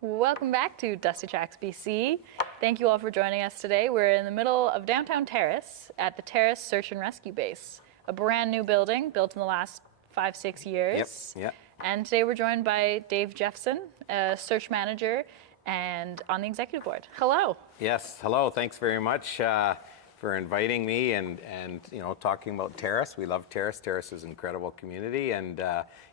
Welcome back to Dusty Tracks BC. Thank you all for joining us today. We're in the middle of downtown Terrace at the Terrace Search and Rescue Base, a brand new building built in the last 5-6 years. Yep. And today we're joined by Dave Jeffson, a search manager and on the executive board. Hello. Yes, hello. Thanks very much for inviting me and talking about Terrace. We love Terrace. Terrace is an incredible community, and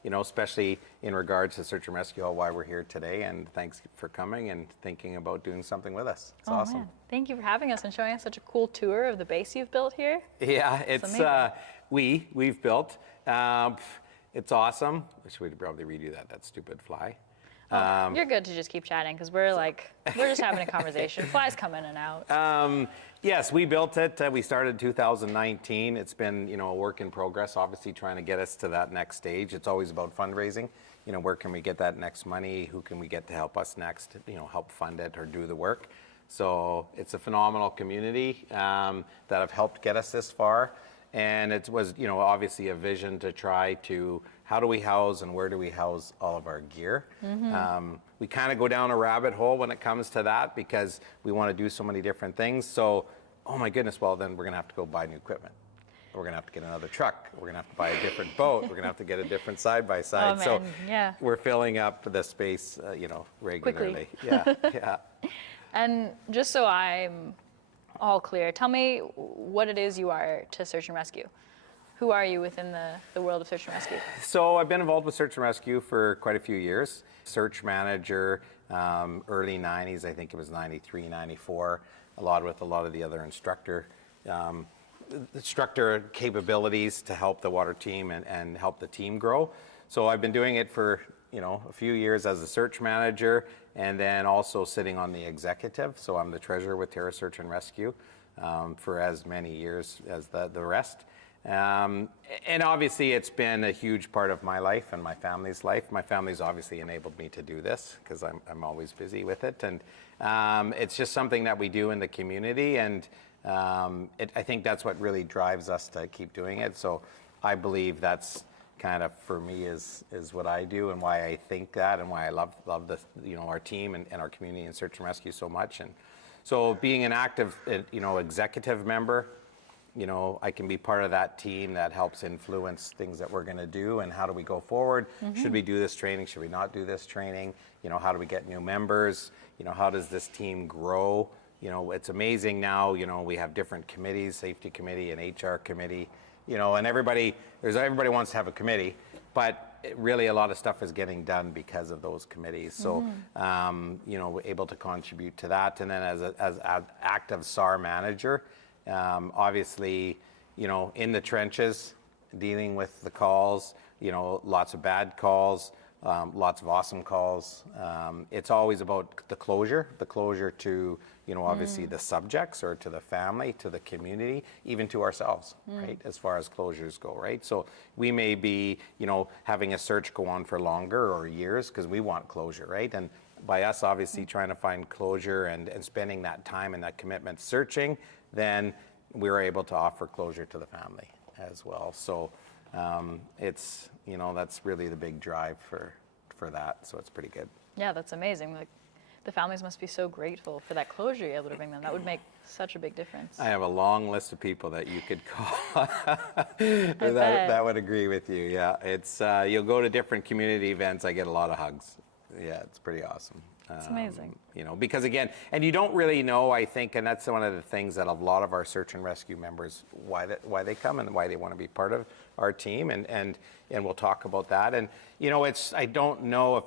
especially in regards to search and rescue, why we're here today. And thanks for coming and thinking about doing something with us. It's awesome. Man. Thank you for having us and showing us such a cool tour of the base you've built here. Yeah, we've built. It's awesome. I should probably read you that stupid fly. You're good to just keep chatting because we're just having a conversation. Flies come in and out. Yes, we built it. We started in 2019. It's been, a work in progress, obviously trying to get us to that next stage. It's always about fundraising. Where can we get that next money? Who can we get to help us next, help fund it or do the work? So it's a phenomenal community that have helped get us this far. And it was, obviously a vision to try to, how do we house and where do we house all of our gear? Mm-hmm. We kind of go down a rabbit hole when it comes to that because we want to do so many different things. So, oh my goodness, well then we're going to have to go buy new equipment. We're going to have to get another truck. We're going to have to buy a different boat. We're going to have to get a different side-by-side. Oh, man. So yeah. We're filling up the space, regularly. Quickly. Yeah. And just so I'm all clear, tell me what it is you are to search and rescue. Who are you within the world of search and rescue? So I've been involved with search and rescue for quite a few years. Search manager, early 90s, I think it was 93, 94, with a lot of the other instructor capabilities to help the water team and help the team grow. So I've been doing it for a few years as a search manager and then also sitting on the executive. So I'm the treasurer with Terrace Search and Rescue for as many years as the rest. And obviously it's been a huge part of my life and my family's life. My family's obviously enabled me to do this because I'm always busy with it. And it's just something that we do in the community. And I think that's what really drives us to keep doing it. So I believe that's kind of for me is what I do and why I think that and why I love the our team and our community and search and rescue so much. And so being an active executive member, I can be part of that team that helps influence things that we're going to do and how do we go forward. Mm-hmm. Should we do this training? Should we not do this training? How do we get new members? How does this team grow? It's amazing now, we have different committees, safety committee and HR committee, and everybody wants to have a committee, but really a lot of stuff is getting done because of those committees. So, we're able to contribute to that. And then as an active SAR manager, obviously, in the trenches, dealing with the calls, lots of bad calls, lots of awesome calls. It's always about the closure to, obviously the subjects or to the family, to the community, even to ourselves, right? As far as closures go, right? So we may be, having a search go on for longer or years because we want closure, right? And by us obviously trying to find closure and spending that time and that commitment searching, then we're able to offer closure to the family as well. So it's, that's really the big drive for that. So it's pretty good. Yeah, that's amazing. Like, the families must be so grateful for that closure you're able to bring them. That would make such a big difference. I have a long list of people that you could call that would agree with you. Yeah, it's you'll go to different community events. I get a lot of hugs. Yeah, it's pretty awesome. It's amazing. Because again, and you don't really know, I think, and that's one of the things that a lot of our search and rescue members, why they come and why they want to be part of our team, and we'll talk about that. And I don't know if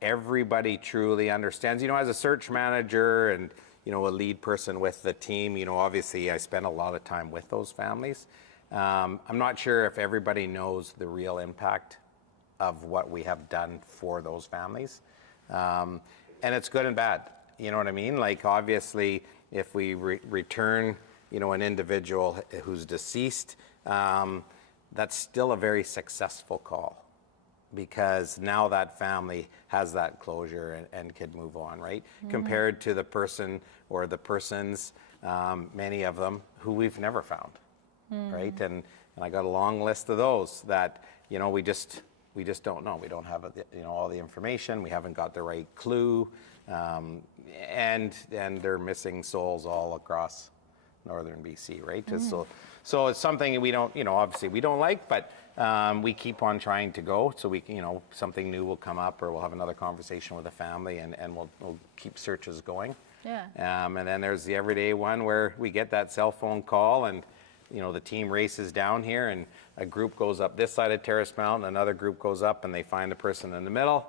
everybody truly understands. As a search manager and a lead person with the team, obviously I spend a lot of time with those families. I'm not sure if everybody knows the real impact of what we have done for those families. And it's good and bad, you know what I mean? Like obviously if we return, an individual who's deceased, that's still a very successful call because now that family has that closure and can move on, right? Mm-hmm. Compared to the person or the persons, many of them who we've never found, right? And I got a long list of those that, we just we just don't know. We don't have all the information. We haven't got the right clue, and they're missing souls all across northern BC, right? So it's something we don't, obviously we don't like, but we keep on trying to go. So we, something new will come up, or we'll have another conversation with the family, and we'll keep searches going. Yeah. And then there's the everyday one where we get that cell phone call, and the team races down here, and a group goes up this side of Terrace Mountain, another group goes up, and they find the person in the middle,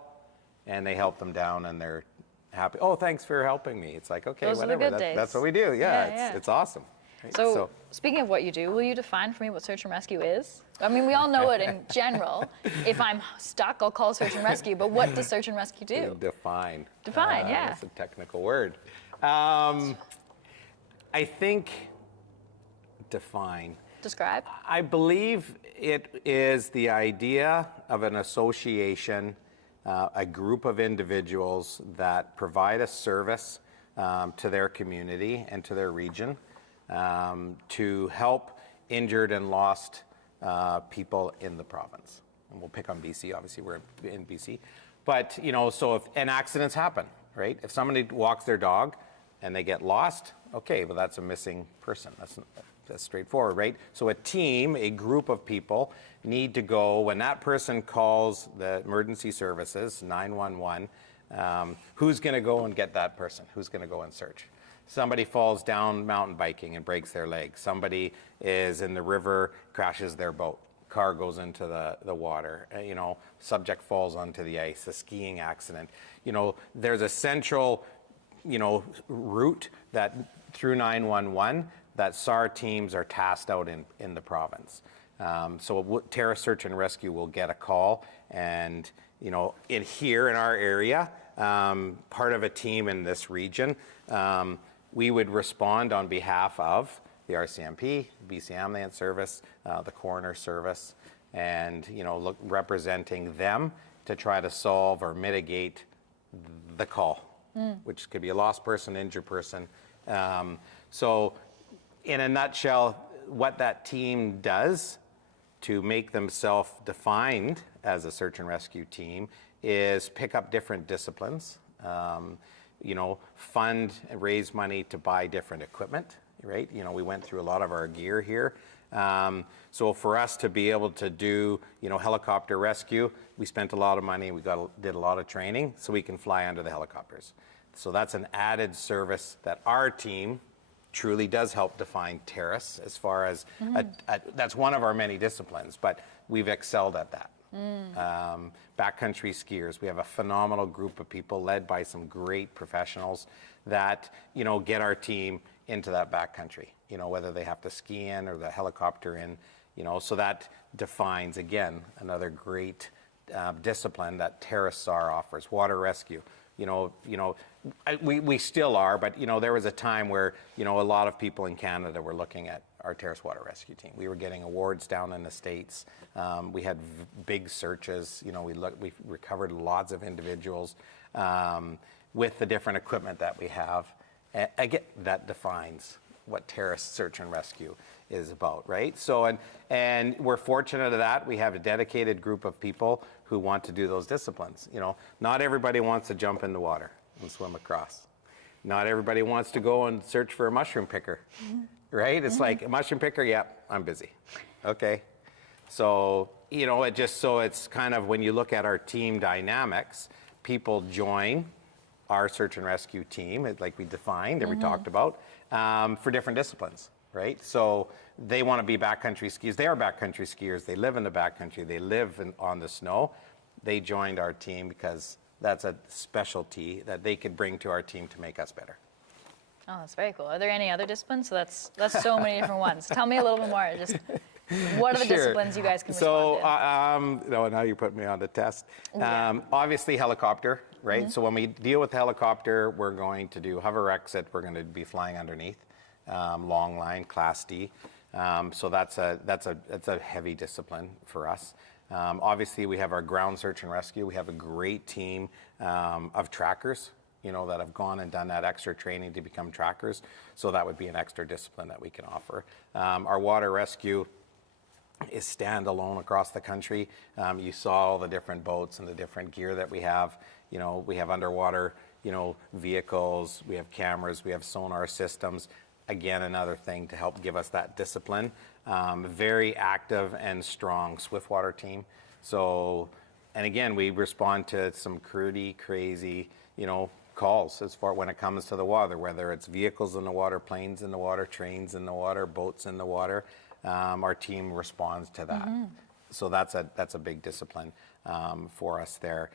and they help them down, and they're happy. Oh, thanks for helping me. It's like, okay, Those are the whatever. good days. That's what we do. Yeah, it's awesome. Right? So speaking of what you do, will you define for me what search and rescue is? I mean, we all know it in general. If I'm stuck, I'll call search and rescue. But what does search and rescue do? Define. Define, yeah. That's a technical word. I think define. Describe. I believe it is the idea of an association, a group of individuals that provide a service to their community and to their region to help injured and lost people in the province. And we'll pick on BC, obviously we're in BC. But, so if accidents happen, right? If somebody walks their dog and they get lost, okay, well that's a missing person. That's straightforward, right? So a team, a group of people need to go, when that person calls the emergency services, 911, who's gonna go and get that person? Who's gonna go and search? Somebody falls down mountain biking and breaks their leg. Somebody is in the river, crashes their boat. Car goes into the water. Subject falls onto the ice, a skiing accident. There's a central, route that through 911 that SAR teams are tasked out in the province. So Terrace Search and Rescue will get a call, and here in our area, part of a team in this region, we would respond on behalf of the RCMP, BC Ambulance Service, the Coroner Service, and representing them to try to solve or mitigate the call, which could be a lost person, injured person. So in a nutshell, what that team does to make themselves defined as a search and rescue team is pick up different disciplines, fund and raise money to buy different equipment, right? We went through a lot of our gear here. So for us to be able to do, helicopter rescue, we spent a lot of money, did a lot of training so we can fly under the helicopters. So that's an added service that our team truly does help define Terrace as far as, that's one of our many disciplines, but we've excelled at that. Backcountry skiers, we have a phenomenal group of people led by some great professionals that, get our team into that backcountry, whether they have to ski in or the helicopter in, so that defines, again, another great discipline that Terrace SAR offers. Water rescue. We still are, but there was a time where a lot of people in Canada were looking at our Terrace Water Rescue Team. We were getting awards down in the States. We had big searches. We recovered lots of individuals with the different equipment that we have. Again, that defines what Terrace Search and Rescue is about, right? So, and we're fortunate of that. We have a dedicated group of people who want to do those disciplines. Not everybody wants to jump in the water and swim across. Not everybody wants to go and search for a mushroom picker, right? It's like, a mushroom picker, yep, I'm busy. Okay. So, it's kind of, when you look at our team dynamics, people join our search and rescue team, like we defined and we talked about, for different disciplines, right? So they want to be backcountry skiers. They are backcountry skiers. They live in the backcountry. They live on the snow. They joined our team because that's a specialty that they could bring to our team to make us better. Oh, that's very cool. Are there any other disciplines? So that's so many different ones. Tell me a little bit more. Just what are the disciplines you guys can respond in? So now you put me on the test. Obviously helicopter, right? So when we deal with helicopter, we're going to do hover exit. We're going to be flying underneath, long line, Class D. So that's a heavy discipline for us. Obviously, we have our ground search and rescue. We have a great team of trackers, that have gone and done that extra training to become trackers. So that would be an extra discipline that we can offer. Our water rescue, is standalone across the country. You saw all the different boats and the different gear that we have. You know, we have underwater, you know, vehicles, we have cameras, we have sonar systems. Again, another thing to help give us that discipline. Very active and strong Swiftwater team. So, and again, we respond to some crazy, you know, calls as far when it comes to the water, whether it's vehicles in the water, planes in the water, trains in the water, boats in the water. Our team responds to that. So that's a big discipline for us there.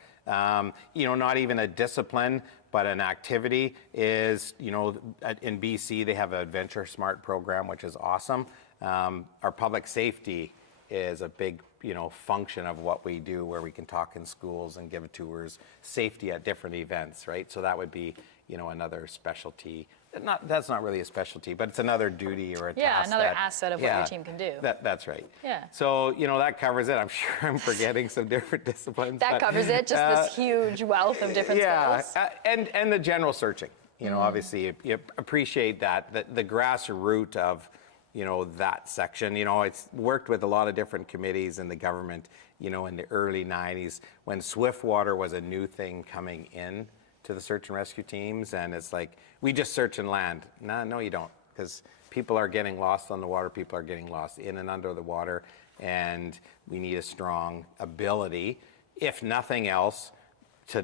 You know, not even a discipline, but an activity is, you know, in BC, they have an Adventure Smart program, which is awesome. Our public safety is a big, you know, function of what we do, where we can talk in schools and give tours, safety at different events, right? So that would be, you know, another specialty. That's not really a specialty, but it's another duty or a task. Another asset of what your team can do. That's right. Yeah. So, you know, that covers it. I'm sure I'm forgetting some different disciplines. That covers it, just this huge wealth of different skills. And the general searching. You know, obviously you appreciate that, the grassroots of, you know, that section. You know, it's worked with a lot of different committees in the government, you know, in the early 90s when Swiftwater was a new thing coming in to the search and rescue teams. And it's like, we just search and land. No, you don't. Because people are getting lost on the water. People are getting lost in and under the water. And we need a strong ability, if nothing else, to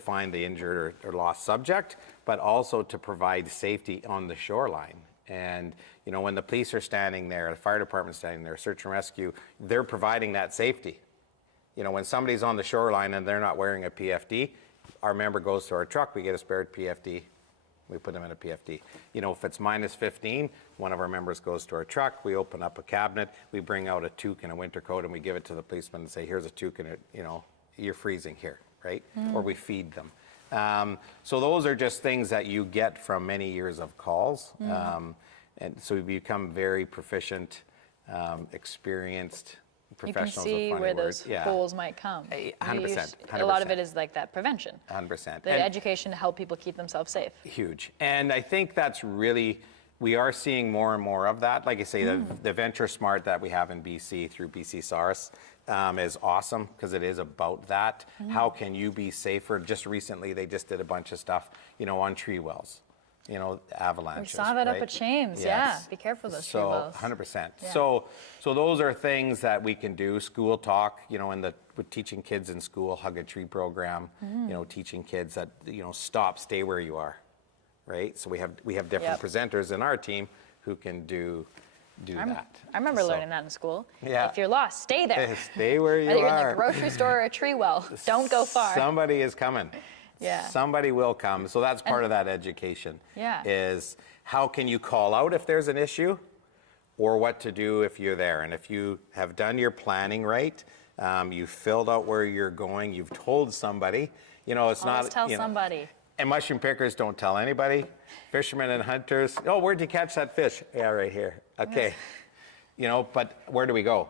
find the injured or lost subject, but also to provide safety on the shoreline. And, you know, when the police are standing there, the fire department's standing there, search and rescue, they're providing that safety. You know, when somebody's on the shoreline and they're not wearing a PFD, our member goes to our truck, we get a spare PFD, we put them in a PFD. You know, if it's minus 15, one of our members goes to our truck, we open up a cabinet, we bring out a toque and a winter coat and we give it to the policeman and say, here's a toque and, you know, you're freezing here, right? Or we feed them. So those are just things that you get from many years of calls. And so you become very proficient, experienced professionals. You can see where those holes might come. 100%. A lot of it is like that prevention. 100%. The education to help people keep themselves safe. Huge. And I think that's really, we are seeing more and more of that. Like I say, the Venture Smart that we have in BC through BC SARS is awesome because it is about that. How can you be safer? Just recently, they just did a bunch of stuff, you know, on tree wells, you know, avalanches. We saw that up at Shames, yeah. Be careful of those tree wells. 100%. Yeah. So those are things that we can do. School talk, you know, with teaching kids in school, Hug a Tree program, you know, teaching kids that, you know, stay where you are, right? So we have different presenters in our team who can do that. I remember learning that in school. Yeah. If you're lost, stay there. Stay where you Whether you're are. in the grocery store or a tree well, don't go far. Somebody is coming. Yeah. Somebody will come. So that's part of that education. Yeah. Is how can you call out if there's an issue, or what to do if you're there. And if you have done your planning right, you've filled out where you're going, you've told somebody. You know, it's Always not. tell you know, somebody. And mushroom pickers don't tell anybody. Fishermen and hunters, oh, where'd you catch that fish? Yeah, right here. Okay. You know, but where do we go?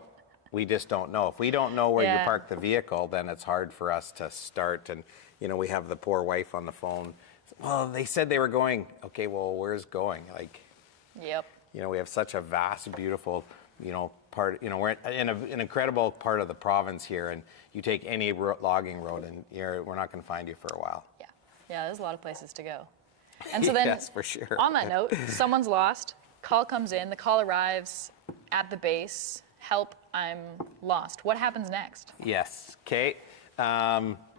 We just don't know. If we don't know where you park the vehicle, then it's hard for us to start. And, you know, we have the poor wife on the phone. Well, they said they were going. Okay, well, where's going? Like, Yep. you know, we have such a vast, beautiful, you know, part, you know, we're in an incredible part of the province here. And you take any logging road and we're not going to find you for a while. Yeah. Yeah, there's a lot of places to go. And so then, yes, for sure. On that note, someone's lost, call comes in, the call arrives at the base, help, I'm lost. What happens next? Yes, okay.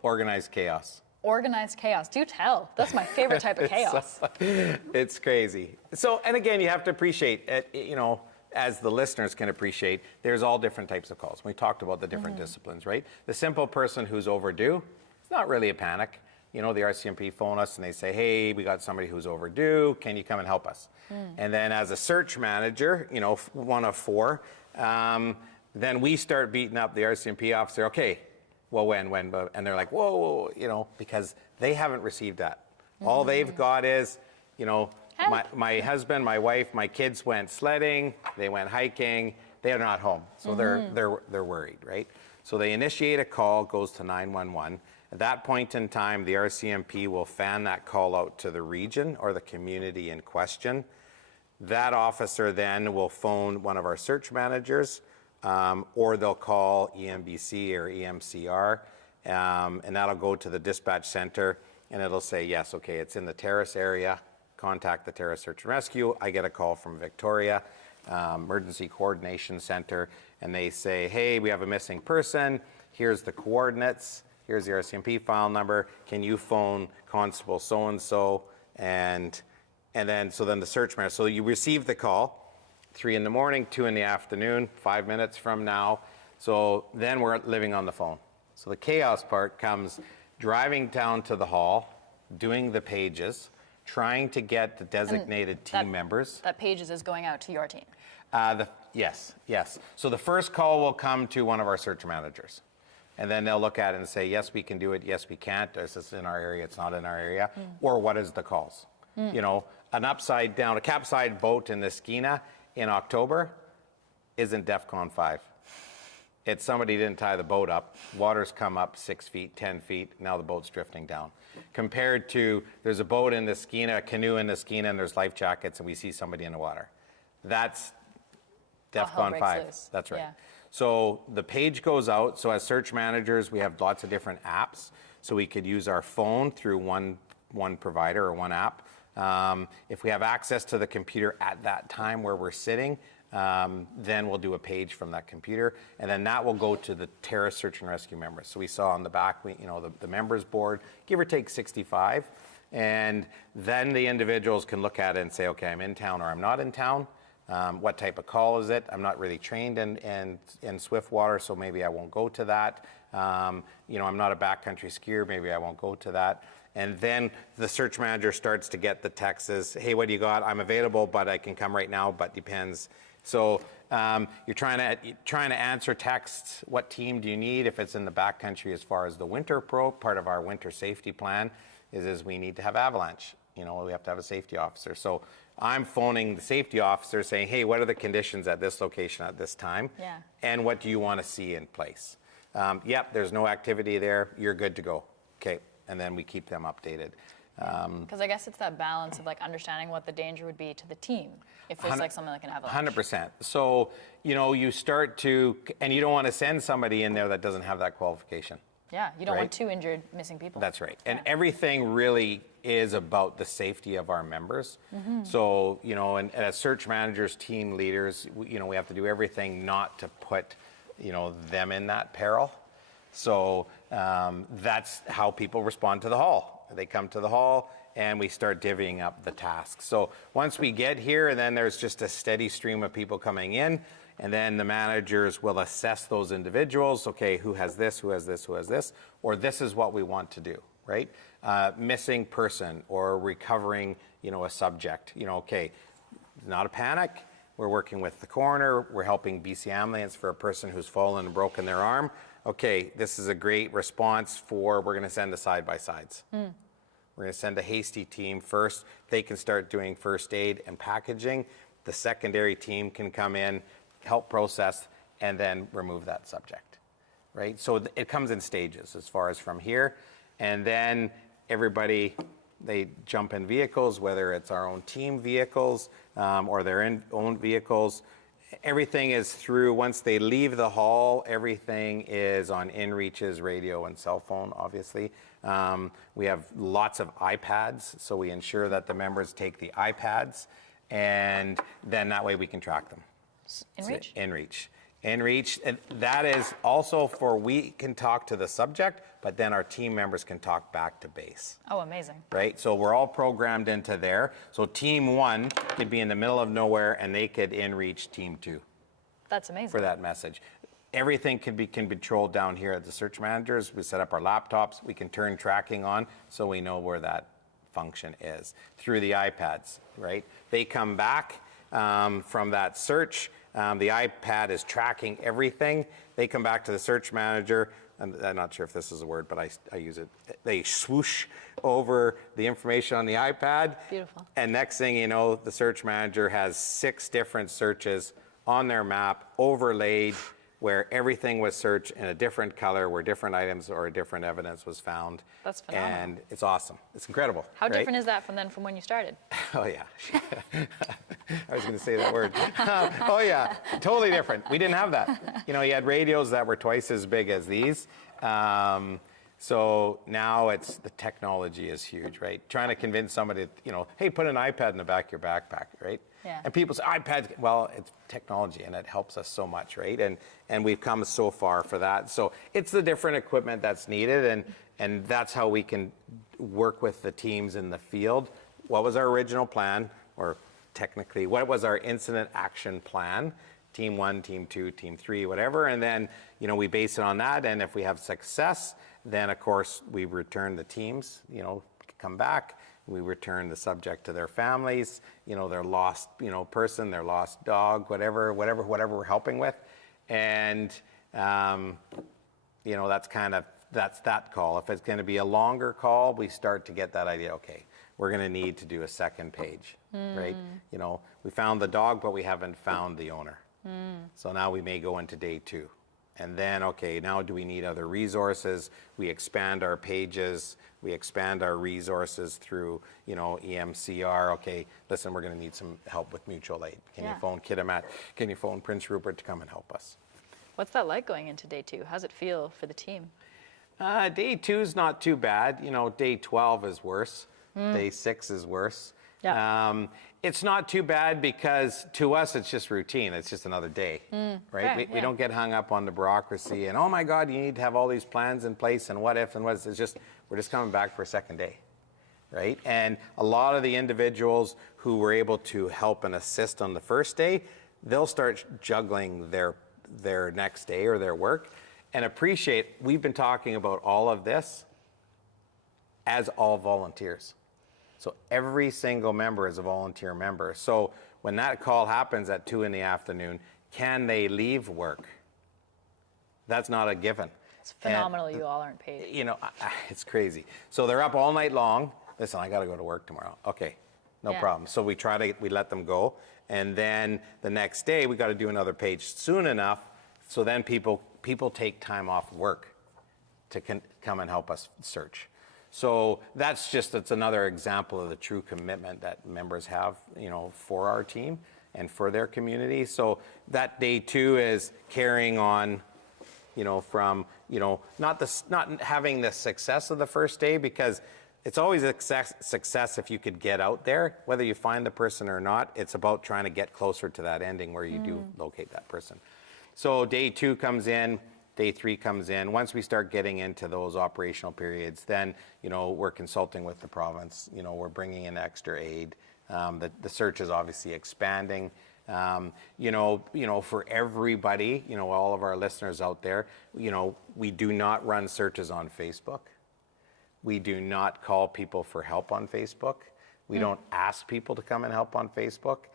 Organized chaos. Organized chaos. Do tell. That's my favorite type of chaos. It's crazy. So, and again, you have to appreciate it, you know, as the listeners can appreciate, there's all different types of calls. We talked about the different disciplines, right? The simple person who's overdue, it's not really a panic. You know, the RCMP phone us and they say, hey, we got somebody who's overdue. Can you come and help us? And then as a search manager, you know, one of four, then we start beating up the RCMP officer. Okay, well, when? And they're like, whoa, you know, because they haven't received that. All they've got is, you know, my husband, my wife, my kids went sledding, they went hiking, they're not home. So they're worried, right? So they initiate a call, goes to 911. At that point in time, the RCMP will fan that call out to the region or the community in question. That officer then will phone one of our search managers or they'll call EMBC or EMCR, and that'll go to the dispatch center, and it'll say, yes, okay, it's in the Terrace area, contact the Terrace Search and Rescue. I get a call from Victoria Emergency Coordination Center, and they say, hey, we have a missing person, here's the coordinates, here's the RCMP file number, can you phone Constable so-and-so, and then the search manager, so you receive the call, 3 in the morning, 2 in the afternoon, 5 minutes from now, so then we're living on the phone. So the chaos part comes driving down to the hall, doing the pages, trying to get the designated team members. That pages is going out to your team. Yes. So the first call will come to one of our search managers. And then they'll look at it and say, yes, we can do it, yes, we can't, is this in our area, it's not in our area, or what is the calls? You know, an upside down, a capsized boat in the Skeena in October isn't DEFCON 5. It's somebody didn't tie the boat up, water's come up 6 feet, 10 feet, now the boat's drifting down. Compared to, there's a boat in the Skeena, a canoe in the Skeena, and there's life jackets, and we see somebody in the water. That's DEFCON 5. Loose. That's right. Yeah. So the page goes out. So as search managers, we have lots of different apps. So we could use our phone through one provider or one app. If we have access to the computer at that time where we're sitting, then we'll do a page from that computer, and then that will go to the Terrace Search and Rescue members. So we saw on the back, the members board, give or take 65, and then the individuals can look at it and say, okay, I'm in town or I'm not in town. What type of call is it? I'm not really trained in Swiftwater, so maybe I won't go to that. I'm not a backcountry skier, maybe I won't go to that. And then the search manager starts to get the texts, hey, what do you got? I'm available, but I can come right now, but depends. So you're trying to answer texts, what team do you need? If it's in the backcountry as far as the winter part of our winter safety plan is we need to have avalanche. We have to have a safety officer. So I'm phoning the safety officer saying, hey, what are the conditions at this location at this time? Yeah. And what do you want to see in place? Yep, there's no activity there, you're good to go. Okay, and then we keep them updated. Because I guess it's that balance of understanding what the danger would be to the team if there's something like an avalanche. 100%. So, you start to, and you don't want to send somebody in there that doesn't have that qualification. Yeah, you don't want 2 injured missing people. That's right. And everything really is about the safety of our members. So, and as search managers, team leaders, we have to do everything not to put, them in that peril. So that's how people respond to the hall. They come to the hall and we start divvying up the tasks. So once we get here, and then there's just a steady stream of people coming in, and then the managers will assess those individuals. Okay, who has this, who has this, who has this, or this is what we want to do, right? Missing person or recovering, a subject. Okay, not a panic. We're working with the coroner. We're helping BC Ambulance for a person who's fallen and broken their arm. Okay, this is a great response we're going to send the side-by-sides. We're going to send a hasty team first. They can start doing first aid and packaging. The secondary team can come in, help process, and then remove that subject, right? So it comes in stages as far as from here. And then everybody, they jump in vehicles, whether it's our own team vehicles or their own vehicles. Everything is through, once they leave the hall, everything is on InReach's radio and cell phone, obviously. We have lots of iPads, so we ensure that the members take the iPads, and then that way we can track them. InReach? InReach. InReach, and that is also we can talk to the subject, but then our team members can talk back to base. Oh, amazing. Right? So we're all programmed into there. So team 1 could be in the middle of nowhere and they could InReach team 2. That's amazing. For that message. Everything can be controlled down here at the search managers. We set up our laptops. We can turn tracking on so we know where that function is through the iPads, right? They come back from that search. The iPad is tracking everything. They come back to the search manager. I'm not sure if this is a word, but I use it. They swoosh over the information on the iPad. Beautiful. And next thing you know, the search manager has 6 different searches on their map overlaid where everything was searched in a different color, where different items or different evidence was found. That's phenomenal. And it's awesome. It's incredible. How right? different is that from when you started? Oh, yeah. I was going to say that word. Oh yeah, totally different. We didn't have that. You had radios that were twice as big as these. So now the technology is huge, right? Trying to convince somebody, hey, put an iPad in the back of your backpack, right? Yeah. And people say, iPads, well, it's technology and it helps us so much, right? And we've come so far for that. So it's the different equipment that's needed, and that's how we can work with the teams in the field. What was our original plan, or technically, what was our incident action plan? Team 1, Team 2, Team 3, whatever, and then, we base it on that, and if we have success, then of course we return the teams, come back, we return the subject to their families, their lost, person, their lost dog, whatever we're helping with, and, that's that call. If it's going to be a longer call, we start to get that idea, okay, we're going to need to do a second page, right? We found the dog, but we haven't found the owner. So now we may go into day 2. And then, okay, now do we need other resources? We expand our pages, we expand our resources through, EMCR. Okay, listen, we're going to need some help with mutual aid. Can you phone Kitimat? Can you phone Prince Rupert to come and help us? What's that like going into day 2? How's it feel for the team? Day 2 is not too bad. Day 12 is worse. Day 6 is worse. Yeah. It's not too bad because to us it's just routine. It's just another day, right? Okay, We don't get hung up on the bureaucracy and, oh my God, you need to have all these plans in place and what if and what is. It's just, we're just coming back for a second day, right? And a lot of the individuals who were able to help and assist on the first day, they'll start juggling their next day or their work, and appreciate, we've been talking about all of this as all volunteers. So every single member is a volunteer member. So when that call happens at 2 p.m, can they leave work? That's not a given. It's phenomenal you all aren't paid. It's crazy. So they're up all night long. Listen, I got to go to work tomorrow. Okay, no problem. So we let them go. And then the next day, we got to do another page soon enough. So then people take time off work to come and help us search. So it's another example of the true commitment that members have, for our team and for their community. So that day 2 is carrying on, from, not having the success of the first day, because it's always a success if you could get out there, whether you find the person or not. It's about trying to get closer to that ending where you do locate that person. So day 2 comes in. Day 3 comes in. Once we start getting into those operational periods, then, we're consulting with the province. We're bringing in extra aid. The search is obviously expanding. For everybody, all of our listeners out there, we do not run searches on Facebook. We do not call people for help on Facebook. We don't ask people to come and help on Facebook,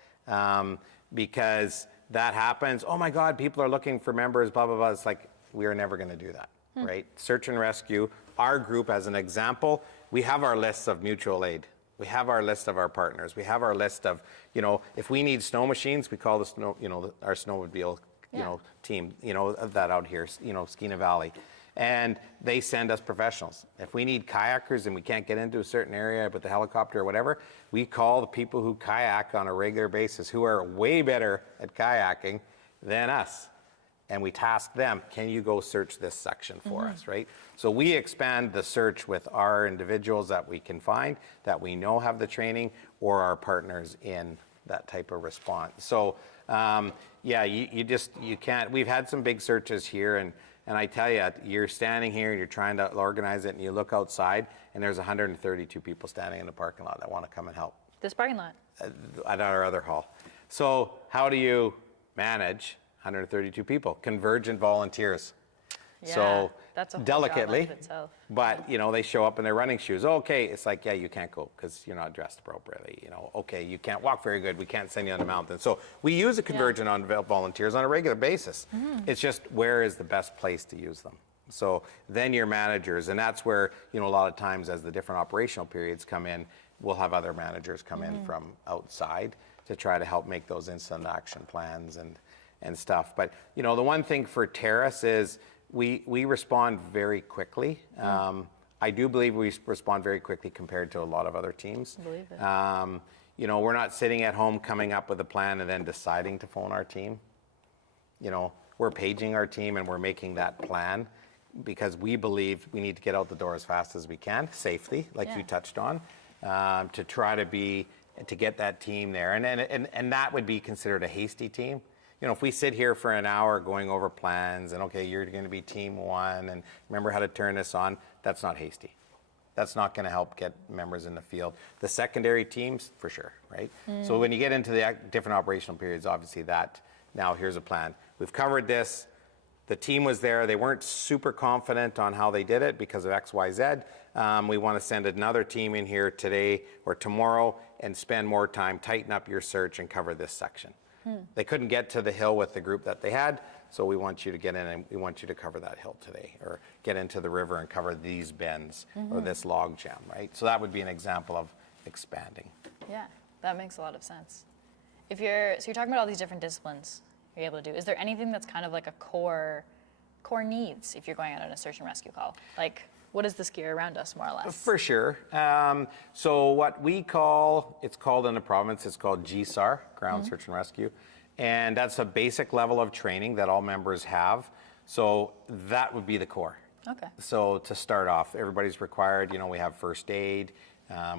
because that happens. Oh my God, people are looking for members, blah, blah, blah. It's like, we are never going to do that, right? Search and rescue, our group as an example, we have our lists of mutual aid. We have our list of our partners. We have our list of, if we need snow machines, we call the snow, our snowmobile, team, that out here, Skeena Valley. And they send us professionals. If we need kayakers and we can't get into a certain area with the helicopter or whatever, we call the people who kayak on a regular basis, who are way better at kayaking than us. And we task them, can you go search this section for us, right? So we expand the search with our individuals that we can find, that we know have the training, or our partners in that type of response. So you can't, we've had some big searches here, and I tell you, you're standing here and you're trying to organize it, and you look outside and there's 132 people standing in the parking lot that want to come and help. This parking lot? At our other hall. So how do you manage 132 people, convergent volunteers? Yeah, So that's a whole delicately, job unto itself. but they show up in their running shoes. Okay, it's like, yeah, you can't go because you're not dressed appropriately. Okay, you can't walk very good. We can't send you on the mountain. So we use a convergent on volunteers on a regular basis. It's just, where is the best place to use them? So then your managers, and that's where, a lot of times as the different operational periods come in, we'll have other managers come in from outside to try to help make those incident action plans and stuff. But, the one thing for Terrace is we respond very quickly. I do believe we respond very quickly compared to a lot of other teams. I believe it. we're not sitting at home coming up with a plan and then deciding to phone our team. We're paging our team and we're making that plan because we believe we need to get out the door as fast as we can, safely, like you touched on, to try to get that team there. And that would be considered a hasty team. If we sit here for an hour going over plans and, okay, you're going to be team one and remember how to turn this on, that's not hasty. That's not going to help get members in the field. The secondary teams, for sure, right? So when you get into the different operational periods, obviously now here's a plan. We've covered this. The team was there. They weren't super confident on how they did it because of X, Y, Z. We want to send another team in here today or tomorrow and spend more time, tighten up your search and cover this section. They couldn't get to the hill with the group that they had, so we want you to get in and we want you to cover that hill today, or get into the river and cover these bends or this log jam, right? So that would be an example of expanding. Yeah, that makes a lot of sense. So you're talking about all these different disciplines you're able to do. Is there anything that's kind of like a core needs if you're going out on a search and rescue call? Like, what is this gear around us, more or less? For sure. So what it's called in the province, it's called GSAR, Ground Search and Rescue. And that's a basic level of training that all members have. So that would be the core. Okay. So to start off, everybody's required, we have first aid,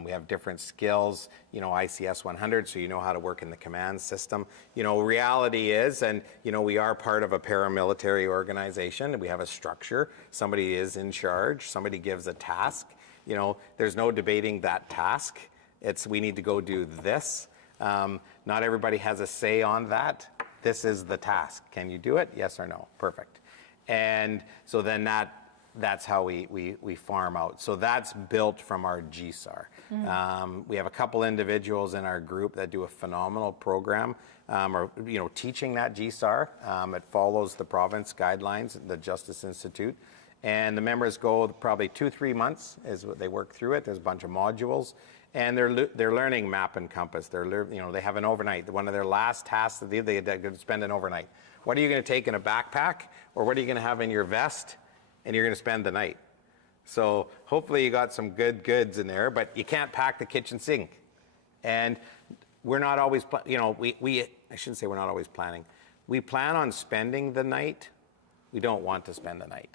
we have different skills, ICS 100, so you know how to work in the command system. Reality is, and we are part of a paramilitary organization, we have a structure, somebody is in charge, somebody gives a task, there's no debating that task. We need to go do this. Not everybody has a say on that. This is the task. Can you do it? Yes or no? Perfect. And so then that's how we farm out. So that's built from our GSAR. We have a couple individuals in our group that do a phenomenal program, teaching that GSAR. It follows the province guidelines, the Justice Institute. And the members go probably 2-3 months is what they work through it. There's a bunch of modules. And they're learning map and compass. They have an overnight. One of their last tasks that they spend an overnight. What are you going to take in a backpack, or what are you going to have in your vest, and you're going to spend the night? So hopefully you got some good goods in there, but you can't pack the kitchen sink. And we're not always, I shouldn't say we're not always planning. We plan on spending the night. We don't want to spend the night.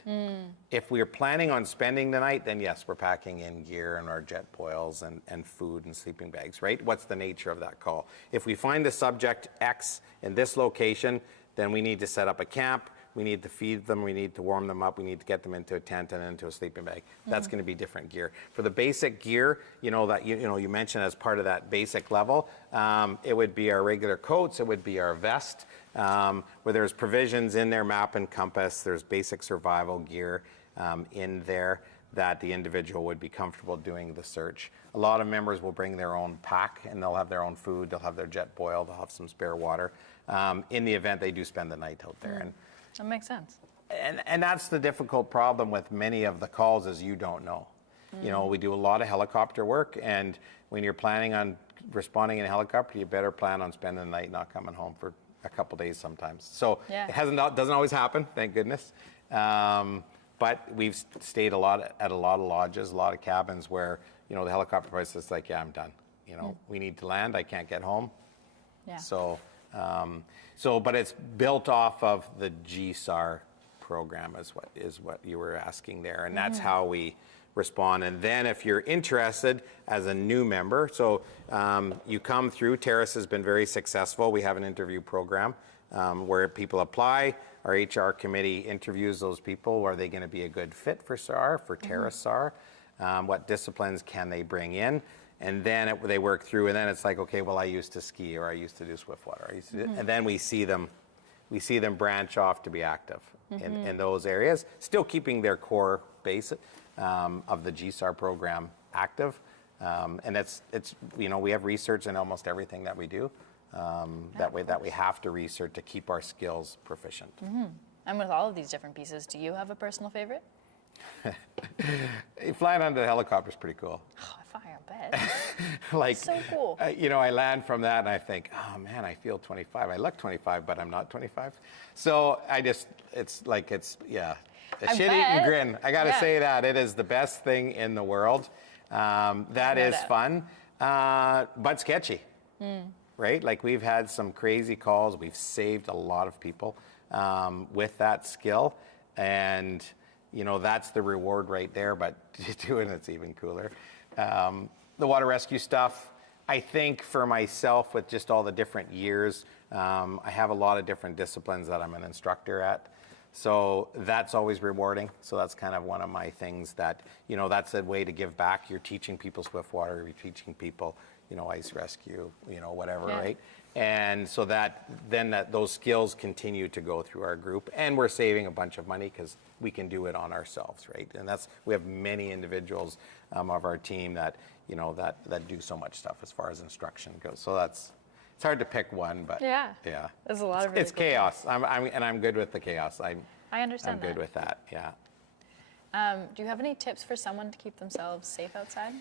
If we're planning on spending the night, then yes, we're packing in gear and our jet boils and food and sleeping bags, right? What's the nature of that call? If we find the subject X in this location, then we need to set up a camp. We need to feed them, we need to warm them up, we need to get them into a tent and into a sleeping bag. That's going to be different gear. For the basic gear, that you mentioned as part of that basic level, it would be our regular coats, it would be our vest, where there's provisions in there, map and compass, there's basic survival gear in there that the individual would be comfortable doing the search. A lot of members will bring their own pack and they'll have their own food, they'll have their jet boil, they'll have some spare water. In the event they do spend the night out there. That makes sense. And that's the difficult problem with many of the calls is you don't know. We do a lot of helicopter work, and when you're planning on responding in a helicopter, you better plan on spending the night, not coming home for a couple days sometimes. So it doesn't always happen, thank goodness. But we've stayed at a lot of lodges, a lot of cabins where the helicopter pilot's just like, yeah, I'm done. We need to land. I can't get home. Yeah. But it's built off of the GSAR program is what you were asking there, and that's how we respond. And then if you're interested as a new member, so you come through, Terrace has been very successful. We have an interview program where people apply. Our HR committee interviews those people. Are they going to be a good fit for SAR, for Terrace SAR? What disciplines can they bring in? And then they work through, and then it's like, okay, well, I used to ski, or I used to do swift water, and then we see them branch off to be active in those areas, still keeping their core base of the GSAR program active, and it's we have research in almost everything that we do, that we have to research to keep our skills proficient. And with all of these different pieces, do you have a personal favorite? Flying under the helicopter is pretty cool. Oh, I bet. Like, so cool. I land from that and I think, oh man, I feel 25. I look 25, but I'm not 25. So it's a shit-eating grin. I got to say that. It is the best thing in the world. That is fun, but sketchy. right? Like we've had some crazy calls. We've saved a lot of people with that skill. And, you know, that's the reward right there, but doing it's even cooler. The water rescue stuff, I think for myself with just all the different years, I have a lot of different disciplines that I'm an instructor at. So that's always rewarding. So that's kind of one of my things that, you know, that's a way to give back. You're teaching people swift water, you're teaching people, you know, ice rescue, you know, whatever, right? And so those skills continue to go through our group, and we're saving a bunch of money because we can do it on ourselves, right? And we have many individuals of our team that, you know, that do so much stuff as far as instruction goes. So it's hard to pick one, but yeah, there's a lot of really it's chaos. I'm good with the chaos. I understand I'm good with that. Yeah. Do you have any tips for someone to keep themselves safe outside?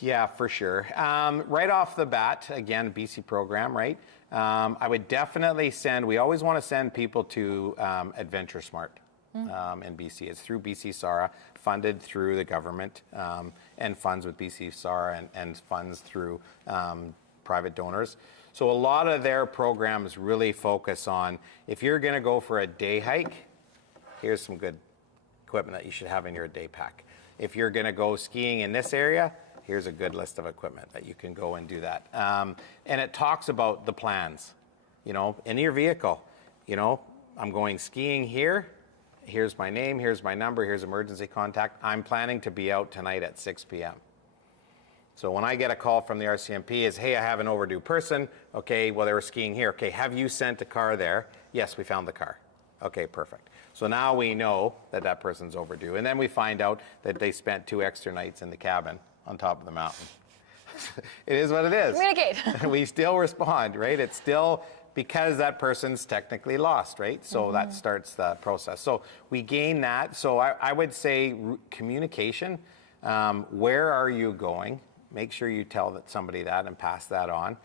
Yeah, for sure. Right off the bat, again, BC program, right? I would definitely we always want to send people to Adventure Smart in BC. It's through BC SARA, funded through the government, and funds with BC SARA and funds through private donors. So a lot of their programs really focus on, if you're going to go for a day hike, here's some good equipment that you should have in your day pack. If you're going to go skiing in this area, here's a good list of equipment that you can go and do that. And it talks about the plans, you know, in your vehicle. You know, I'm going skiing here. Here's my name. Here's my number. Here's emergency contact. I'm planning to be out tonight at 6 p.m. So when I get a call from the RCMP is, hey, I have an overdue person. Okay, well, they were skiing here. Okay, have you sent a car there? Yes, we found the car. Okay, perfect. So now we know that person's overdue. And then we find out that they spent 2 extra nights in the cabin on top of the mountain. It is what it is. Communicate. We still respond, right? It's still because that person's technically lost, right? So that starts the process. So we gain that. So I would say communication. Where are you going? Make sure you tell somebody that and pass that on.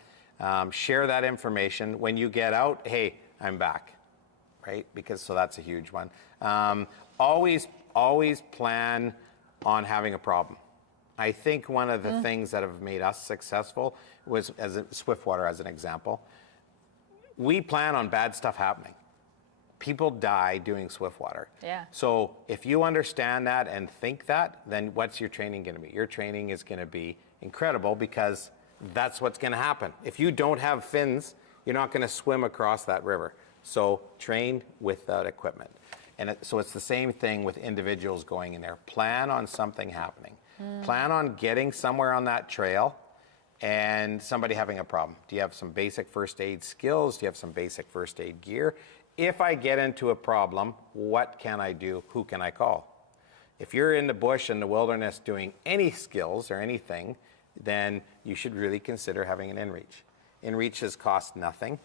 Share that information. When you get out, hey, I'm back, right? So that's a huge one. Always plan on having a problem. I think one of the things that have made us successful was, Swiftwater as an example, we plan on bad stuff happening. People die doing Swiftwater. Yeah. So if you understand that and think that, then what's your training going to be? Your training is going to be incredible because that's what's going to happen. If you don't have fins, you're not going to swim across that river. So train with that equipment. And so it's the same thing with individuals going in there. Plan on something happening. Plan on getting somewhere on that trail and somebody having a problem. Do you have some basic first aid skills? Do you have some basic first aid gear? If I get into a problem, what can I do? Who can I call? If you're in the bush in the wilderness doing any skills or anything, then you should really consider having an inReach. inReaches cost nothing.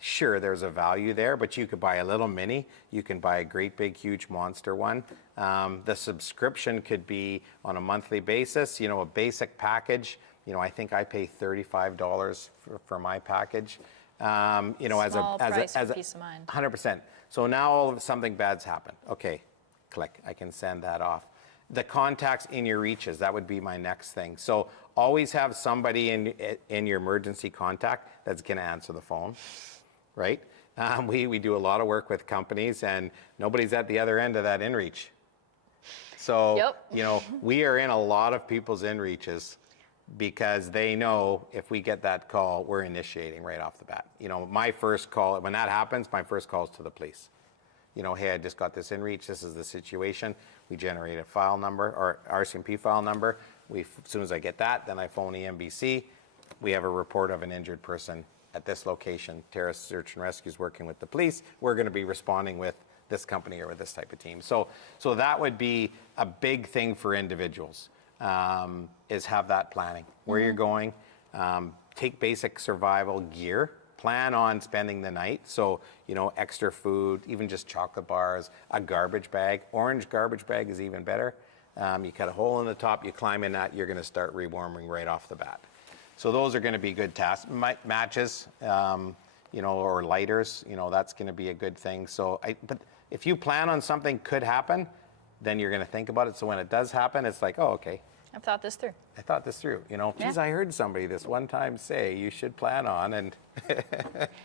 Sure, there's a value there, but you could buy a little mini. You can buy a great big huge monster one. The subscription could be on a monthly basis. You know, a basic package, you know, I think I pay $35 for my package. You know, Small price for peace of mind. 100%. So now all of something bad's happened. Okay, click, I can send that off. The contacts in your reaches, that would be my next thing. So always have somebody in your emergency contact that's going to answer the phone, right? We do a lot of work with companies and nobody's at the other end of that inReach. So, you know, we are in a lot of people's inReaches because they know if we get that call, we're initiating right off the bat. You know, my first call, when that happens, my first call is to the police. You know, hey, I just got this inReach, this is the situation. We generate a file number or RCMP file number. As soon as I get that, then I phone EMBC. We have a report of an injured person at this location. Terrace Search and Rescue is working with the police. We're going to be responding with this company or with this type of team. So that would be a big thing for individuals, is have that planning. Where you're going, take basic survival gear. Plan on spending the night. So, you know, extra food, even just chocolate bars, a garbage bag. Orange garbage bag is even better. You cut a hole in the top, you climb in that, you're going to start rewarming right off the bat. So those are going to be good tasks. Matches, you know, or lighters, you know, that's going to be a good thing. So, but if you plan on something could happen, then you're going to think about it. So when it does happen, it's like, oh, okay. I've thought this through. I thought this through. You know, geez, Yeah. I heard somebody this one time say you should plan on, and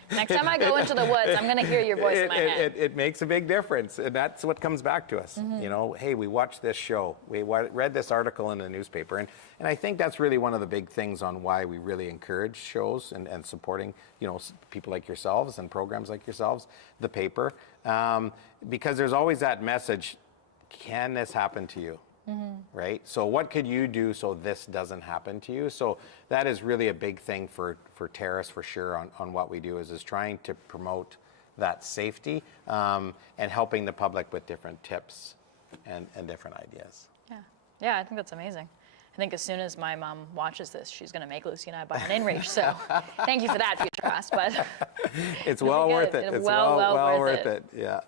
Next time I go into the woods, I'm going to hear your voice in my head. it makes a big difference, and that's what comes back to us. You know, hey, we watched this show, we read this article in the newspaper, and I think that's really one of the big things on why we really encourage shows and supporting, you know, people like yourselves and programs like yourselves, the paper, because there's always that message, can this happen to you? Right? So what could you do so this doesn't happen to you? So that is really a big thing for Terrace for sure on what we do is trying to promote that safety and helping the public with different tips and different ideas. Yeah. Yeah, I think that's amazing. I think as soon as my mom watches this, she's going to make Lucy and I buy an inReach. So thank you for that, future us. But it's well worth it. It's well worth it. Yeah.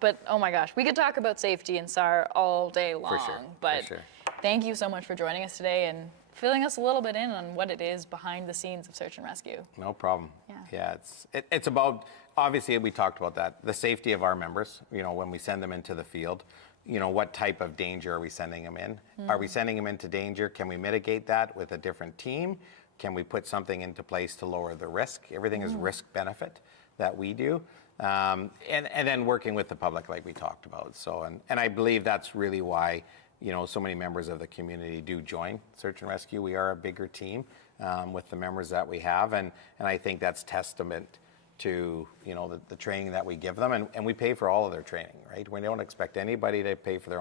But oh my gosh, we could talk about safety in SAR all day long. For sure. But for sure. Thank you so much for joining us today and filling us a little bit in on what it is behind the scenes of search and rescue. No problem. Yeah. Yeah, it's about, obviously we talked about that, the safety of our members, you know, when we send them into the field, you know, what type of danger are we sending them in? Are we sending them into danger? Can we mitigate that with a different team? Can we put something into place to lower the risk? Everything is risk benefit that we do. And then working with the public like we talked about. So, and I believe that's really why, you know, so many members of the community do join search and rescue. We are a bigger team with the members that we have. And I think that's testament to, you know, the training that we give them. And we pay for all of their training, right? We don't expect anybody to pay for their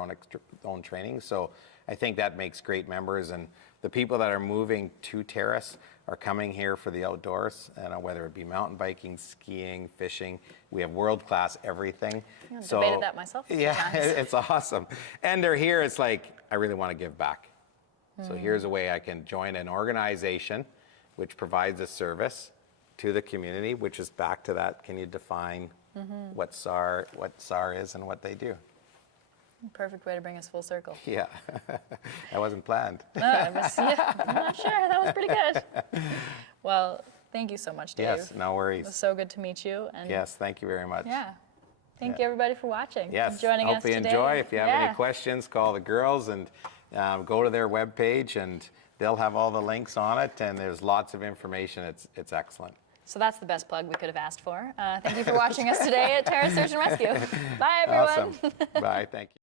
own training. So I think that makes great members. And the people that are moving to Terrace are coming here for the outdoors, and whether it be mountain biking, skiing, fishing. We have world-class everything. Yeah, I've debated that myself a few times. It's awesome. And they're here, it's like, I really want to give back. So here's a way I can join an organization which provides a service to the community, which is back to that, can you define what SAR is and what they do? Perfect way to bring us full circle. Yeah, that wasn't planned. No, I'm not sure. That was pretty good. Well, thank you so much, Dave. Yes, no It worries. was so good to meet you. And Yes, thank you very much. yeah. Thank Yeah. you, everybody, for watching. Yes, and joining hope us you today. enjoy. If you have Yeah. any questions, call the girls and go to their webpage, and they'll have all the links on it, and there's lots of information. It's excellent. So that's the best plug we could have asked for. Thank you for watching us today at Terrace Search and Rescue. Bye, everyone. Awesome. Bye, thank you.